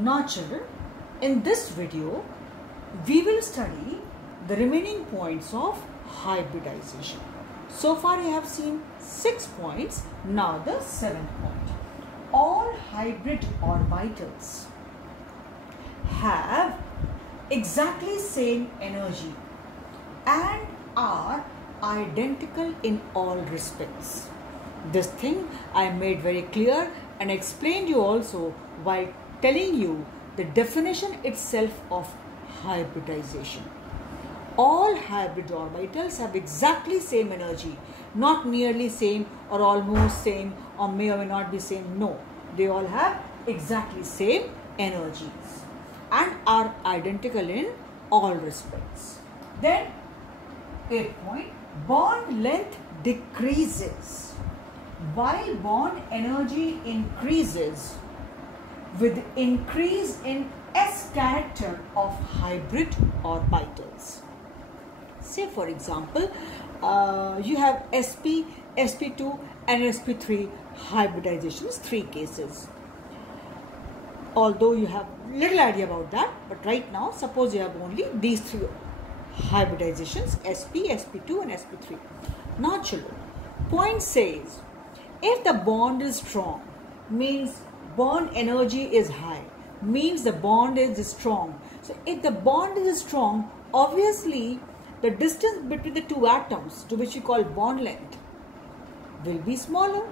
Now children, in this video, we will study the remaining points of hybridization. So far you have seen 6 points, now the 7th point. All hybrid orbitals have exactly same energy and are identical in all respects. This thing I made very clear and explained you also while telling you the definition itself of hybridization. All hybrid orbitals have exactly same energy, not nearly same or almost same or may or may not be same. No, they all have exactly same energies and are identical in all respects. Then 8th point, bond length decreases while bond energy increases with increase in S character of hybrid orbitals. Say for example, you have sp, sp2 and sp3 hybridizations, 3 cases. Although you have little idea about that, but right now suppose you have only these 3 hybridizations, sp, sp2 and sp3. Now children, point says if the bond is strong, means bond energy is high, means the bond is strong. So if the bond is strong, obviously the distance between the 2 atoms, to which we call bond length, will be smaller.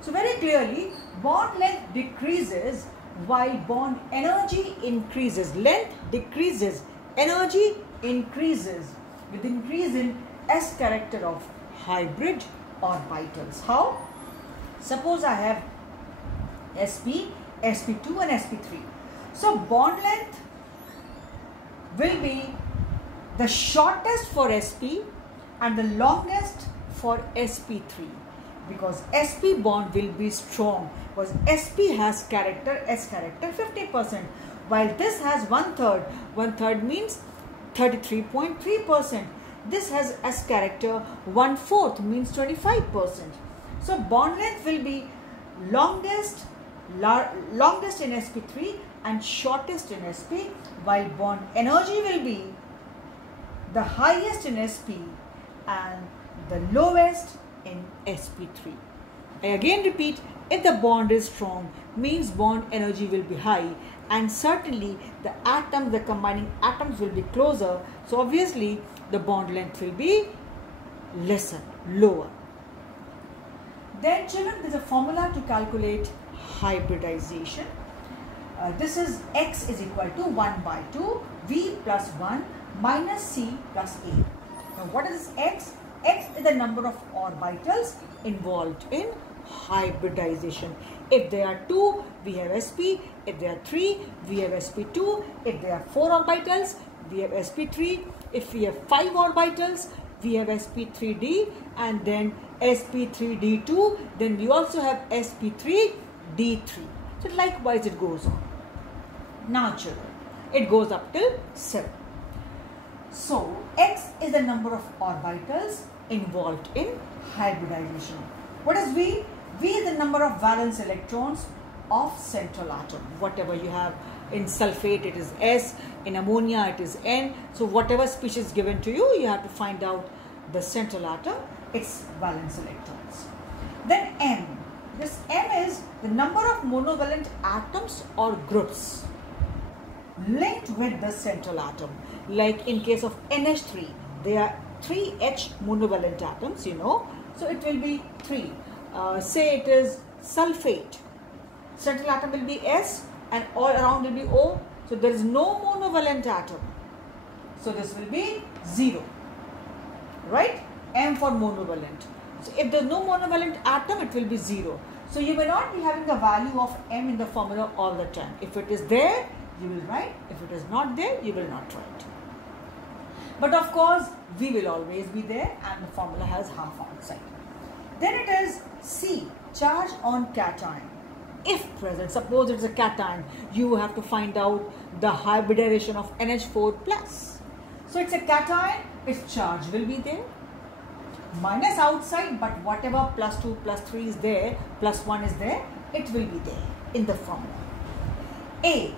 So very clearly bond length decreases while bond energy increases. Length decreases, energy increases with increase in S character of hybrid orbitals. How? Suppose I have sp, sp2 and sp3. So bond length will be the shortest for sp and the longest for sp3, because sp bond will be strong because sp has character, S character 50%, while this has 1/3. 1/3 means 33.3%. This has S character 1/4 means 25%. So bond length will be longest in sp3 and shortest in sp, while bond energy will be the highest in sp and the lowest in sp3. I again repeat, if the bond is strong, means bond energy will be high, and certainly the atoms, the combining atoms will be closer, so obviously the bond length will be lesser, lower. Then children, there is a formula to calculate hybridization. This is x is equal to 1/2 v plus 1 minus c plus a. Now what is x? X is the number of orbitals involved in hybridization. If there are 2, we have sp. If there are 3, we have sp2. If there are 4 orbitals, we have sp3. If we have 5 orbitals, we have sp3d and then sp3d2. Then we also have sp3d3. So likewise it goes on. Now children, it goes up till 7. So x is the number of orbitals involved in hybridization. What is V? V is the number of valence electrons of central atom. Whatever you have in sulfate, it is S. In ammonia, it is N. So whatever species given to you, you have to find out the central atom, its valence electrons. Then M. This M is the number of monovalent atoms or groups linked with the central atom. Like in case of NH3, there are 3 H monovalent atoms, you know. So it will be 3. Say it is sulfate. Central atom will be S and all around will be O. So there is no monovalent atom. So this will be 0. Right? M for monovalent. So if there is no monovalent atom, it will be 0. So you may not be having the value of M in the formula all the time. If it is there, you will write. If it is not there, you will not write. But of course, V will always be there and the formula has half outside. Then it is C, charge on cation. If present, suppose it is a cation, you have to find out the hybridization of NH4+. So it's a cation, its charge will be there. Minus outside, but whatever +2, +3 is there, +1 is there, it will be there in the formula. A,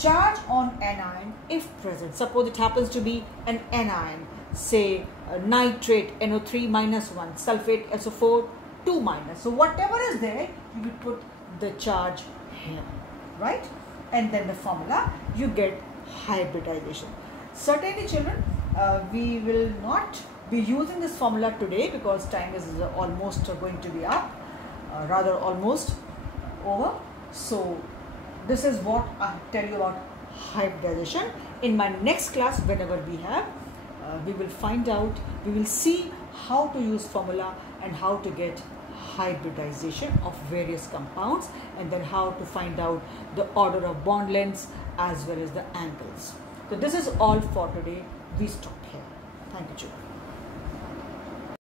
charge on anion if present. Suppose it happens to be an anion, say nitrate NO3 -1, sulfate SO4 2-. So whatever is there, you will put the charge here, right? And then the formula, you get hybridization. Certainly children, we will not be using this formula today because time is almost going to be up, rather almost over. So this is what I tell you about hybridization. In my next class, whenever we have, we will find out, we will see how to use formula and how to get hybridization of various compounds, and then how to find out the order of bond lengths as well as the angles. So this is all for today. We stop here. Thank you children.